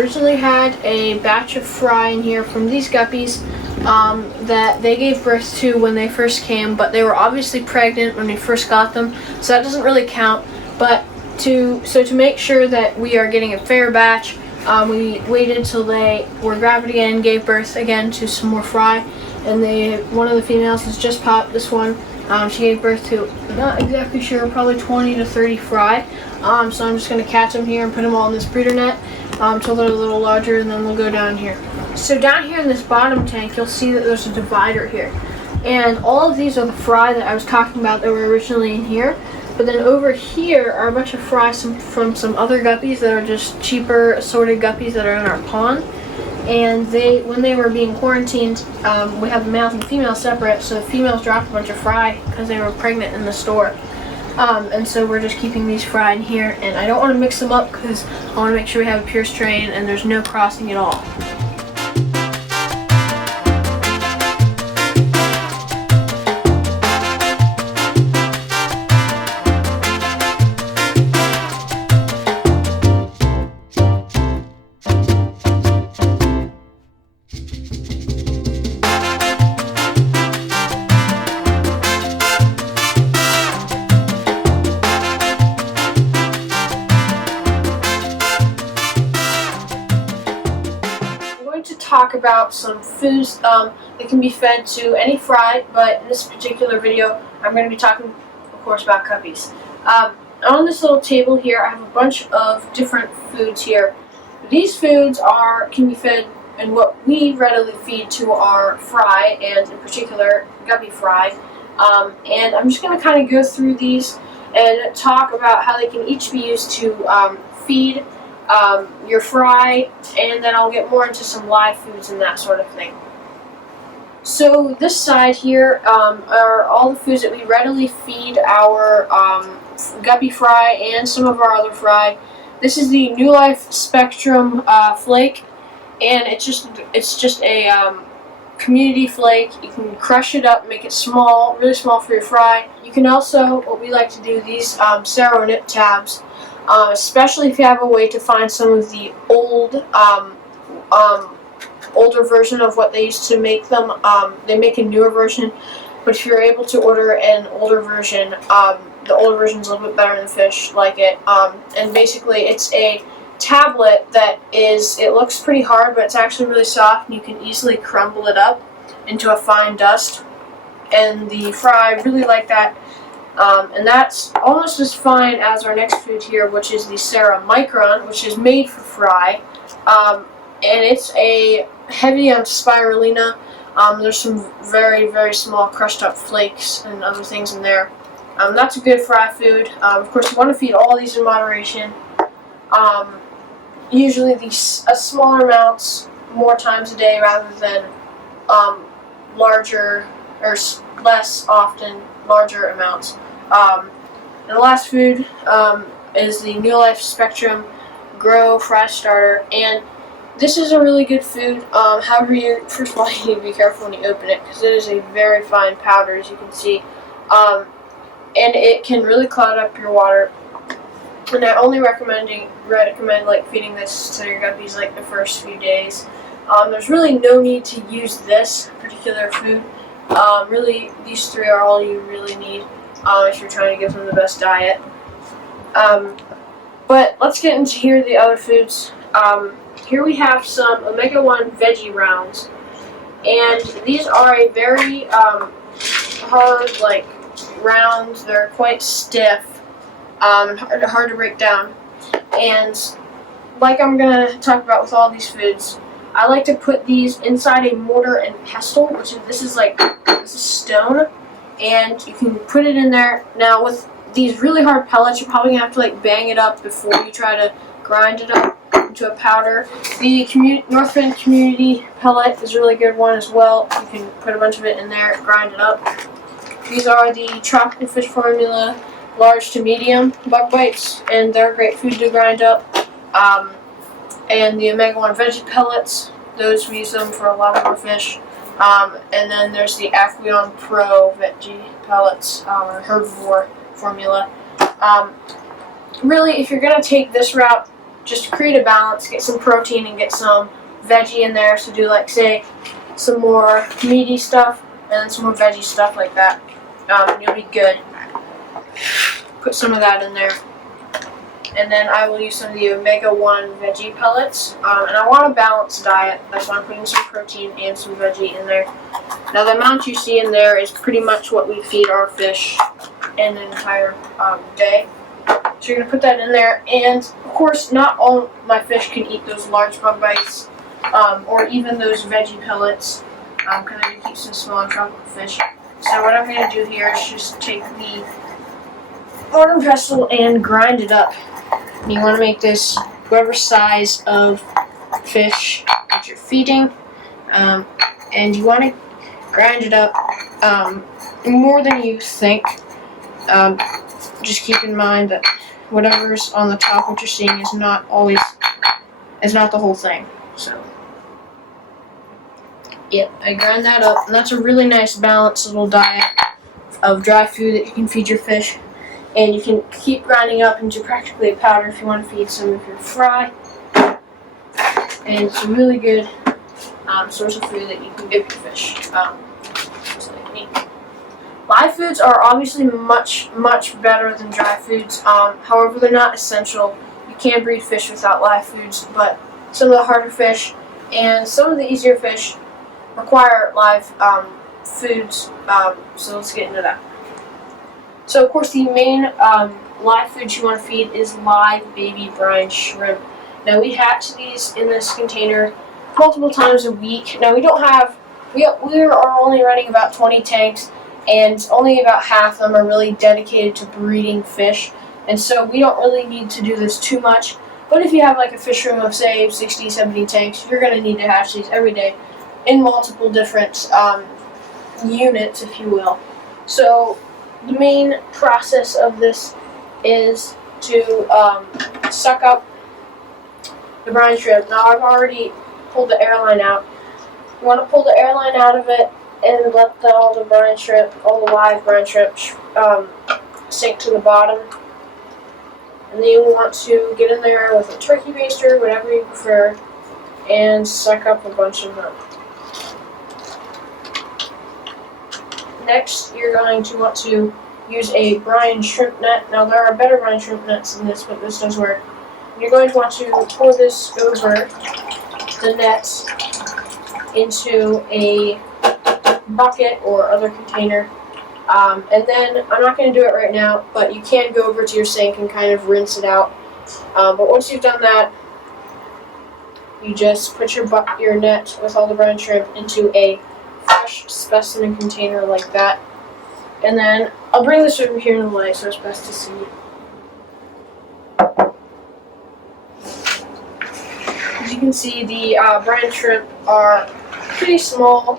originally had a batch of fry in here from these guppies that they gave birth to when they first came, but they were obviously pregnant when we first got them, so that doesn't really count. But to make sure that we are getting a fair batch, we waited till they were gravid again, gave birth again to some more fry, and one of the females has just popped. This one, she gave birth to, not exactly sure, probably 20 to 30 fry. So I'm just going to catch them here and put them all in this breeder net till they're a little larger, and then we'll go down here. So down here in this bottom tank, you'll see that there's a divider here. And all of these are the fry that I was talking about that were originally in here. But then over here are a bunch of fry from some other guppies that are just cheaper assorted guppies that are in our pond. And when they were being quarantined, we have the males and females separate, so the females dropped a bunch of fry because they were pregnant in the store. And so we're just keeping these fry in here, and I don't want to mix them up because I want to make sure we have a pure strain and there's no crossing at all. Talk about some foods that can be fed to any fry, but in this particular video I'm going to be talking, of course, about guppies. On this little table here I have a bunch of different foods here. These foods can be fed in what we readily feed to our fry, and in particular guppy fry. And I'm just going to kind of go through these and talk about how they can each be used to feed your fry, and then I'll get more into some live foods and that sort of thing. So this side here are all the foods that we readily feed our guppy fry and some of our other fry. This is the New Life Spectrum flake, and it's just a community flake. You can crush it up, make it small, really small for your fry. You can also, what we like to do, these Saro nip tabs. Especially if you have a way to find some of the older version of what they used to make them. They make a newer version, but if you're able to order an older version, the older version's a little bit better than the fish like it. And basically it's a tablet that it looks pretty hard, but it's actually really soft, and you can easily crumble it up into a fine dust. And the fry really like that. And that's almost as fine as our next food here, which is the Sarah Micron, which is made for fry. And it's a heavy on spirulina. There's some very, very small crushed up flakes and other things in there. That's a good fry food. Of course, you want to feed all these in moderation. Usually smaller amounts, more times a day, rather than larger or less often larger amounts. And the last food is the New Life Spectrum Grow Fry Starter, and this is a really good food. However, first of all, you need to be careful when you open it because it is a very fine powder, as you can see, and it can really cloud up your water. And I only recommend like feeding this to your guppies like the first few days. There's really no need to use this particular food. Really, these three are all you really need if you're trying to give them the best diet. But let's get into the other foods. Here we have some Omega-1 veggie rounds, and these are a very hard, like, round. They're quite stiff, hard to break down. And like I'm gonna talk about with all these foods, I like to put these inside a mortar and pestle, this is stone, and you can put it in there. Now with these really hard pellets, you're probably gonna have to like bang it up before you try to grind it up into a powder. The North Bend Community pellet is a really good one as well. You can put a bunch of it in there, grind it up. These are the Tropical Fish Formula large to medium buck bites, and they're great food to grind up. And the Omega-1 veggie pellets, those we use them for a lot of our fish. And then there's the Aquarium Pro veggie pellets, herbivore formula. Really, if you're going to take this route, just to create a balance, get some protein and get some veggie in there. So do like say some more meaty stuff and then some more veggie stuff like that. And you'll be good. Put some of that in there. And then I will use some of the omega-1 veggie pellets. And I want a balanced diet. That's why I'm putting some protein and some veggie in there. Now the amount you see in there is pretty much what we feed our fish in an entire day. So you're going to put that in there. And of course, not all my fish can eat those large bug bites or even those veggie pellets because I do keep some smaller tropical fish. So what I'm going to do here is just take the mortar pestle and grind it up. You want to make this whatever size of fish that you're feeding, and you want to grind it up more than you think. Just keep in mind that whatever's on the top, what you're seeing, is not the whole thing. So, yep, I grind that up, and that's a really nice balanced little diet of dry food that you can feed your fish. And you can keep grinding up into practically a powder if you want to feed some of your fry. And it's a really good source of food that you can give your fish. Just like me. Live foods are obviously much, much better than dry foods. However, they're not essential. You can breed fish without live foods, but some of the harder fish and some of the easier fish require live foods. So let's get into that. So of course the main live food you want to feed is live baby brine shrimp. Now we hatch these in this container multiple times a week. Now we are only running about 20 tanks, and only about half of them are really dedicated to breeding fish. And so we don't really need to do this too much. But if you have like a fish room of say 60, 70 tanks, you're going to need to hatch these every day in multiple different units, if you will. So the main process of this is to suck up the brine shrimp. Now I've already pulled the airline out. You want to pull the airline out of it and let all the brine shrimp, all the live brine shrimp, sink to the bottom. And then you want to get in there with a turkey baster, whatever you prefer, and suck up a bunch of them. Next, you're going to want to use a brine shrimp net. Now, there are better brine shrimp nets than this, but this does work. You're going to want to pour this over the net into a bucket or other container. And then, I'm not going to do it right now, but you can go over to your sink and kind of rinse it out. But once you've done that, you just put your net with all the brine shrimp into a fresh specimen container like that. And then I'll bring this over here in the light so it's best to see. As you can see, the brine shrimp are pretty small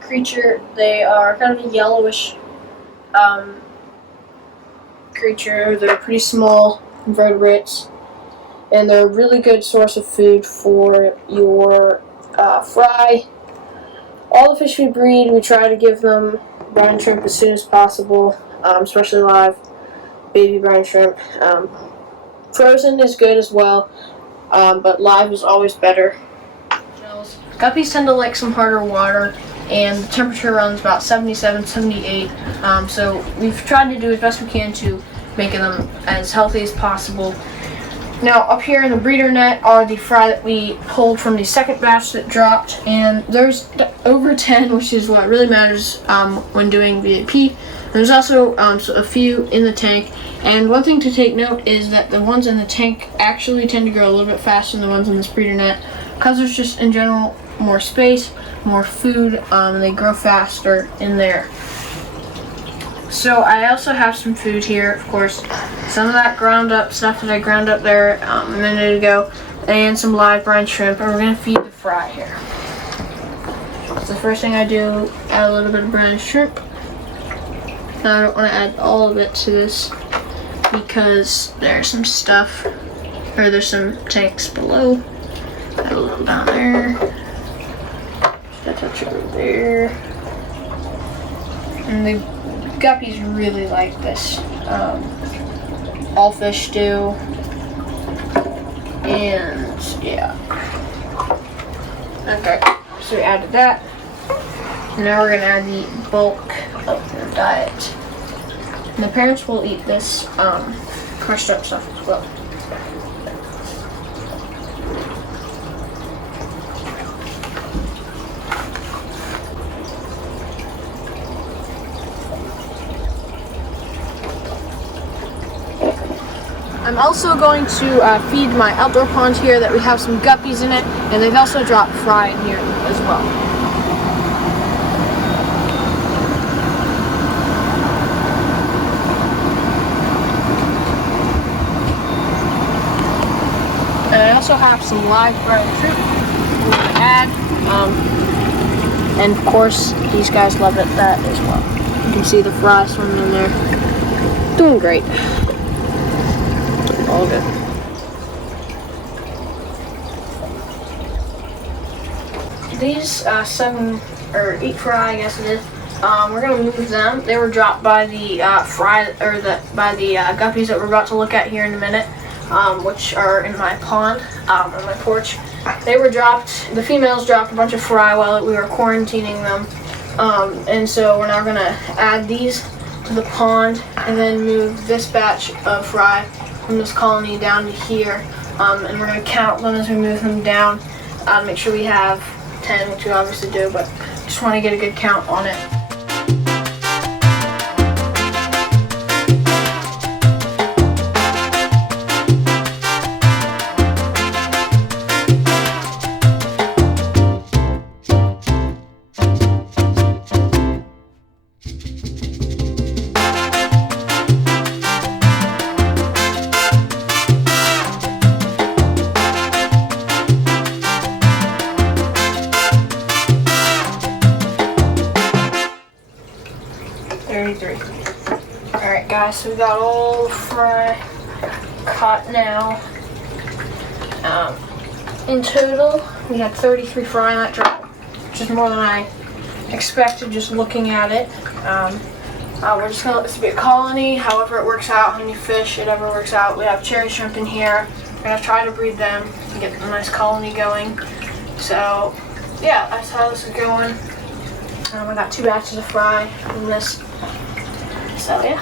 creature. They are kind of a yellowish creature. They're pretty small invertebrates, and they're a really good source of food for your fry. All the fish we breed, we try to give them brine shrimp as soon as possible, especially live baby brine shrimp. Frozen is good as well, but live is always better. Guppies tend to like some harder water, and the temperature runs about 77, 78, so we've tried to do as best we can to make them as healthy as possible. Now, up here in the breeder net are the fry that we pulled from the second batch that dropped, and there's over 10, which is what really matters when doing BAP. There's also a few in the tank, and one thing to take note is that the ones in the tank actually tend to grow a little bit faster than the ones in this breeder net, because there's just, in general, more space, more food, and they grow faster in there. So I also have some food here, of course, some of that ground up stuff that I ground up there a minute ago, and some live brine shrimp, and we're going to feed the fry here. So the first thing I do, add a little bit of brine shrimp. Now I don't want to add all of it to this because there's some stuff, or there's some tanks below. Add a little down there, just a touch over there, and the guppies really like this. all fish do. And yeah. Okay, so we added that. Now we're gonna add the bulk of their diet. And the parents will eat this crushed up stuff as well. I'm also going to feed my outdoor pond here that we have some guppies in it, and they've also dropped fry in here as well. And I also have some live bread fruit I'm going to add, and of course these guys love it that as well. You can see the fry swimming in there. Doing great. All good. These 7 or 8 fry, I guess it is. We're gonna move them. They were dropped by the guppies that we're about to look at here in a minute, which are in my pond on my porch. They were dropped. The females dropped a bunch of fry while we were quarantining them, and so we're now gonna add these to the pond and then move this batch of fry from this colony down to here, and we're going to count them as we move them down, make sure we have 10, which we obviously do, but just want to get a good count on it. Alright guys, so we got all the fry caught now. In total, we had 33 fry in that drop, which is more than I expected just looking at it. We're just going to let this be a colony, however it works out, how many fish it ever works out. We have cherry shrimp in here. We're going to try to breed them and get a nice colony going. So, yeah, that's how this is going. I got 2 batches of fry in this. So yeah.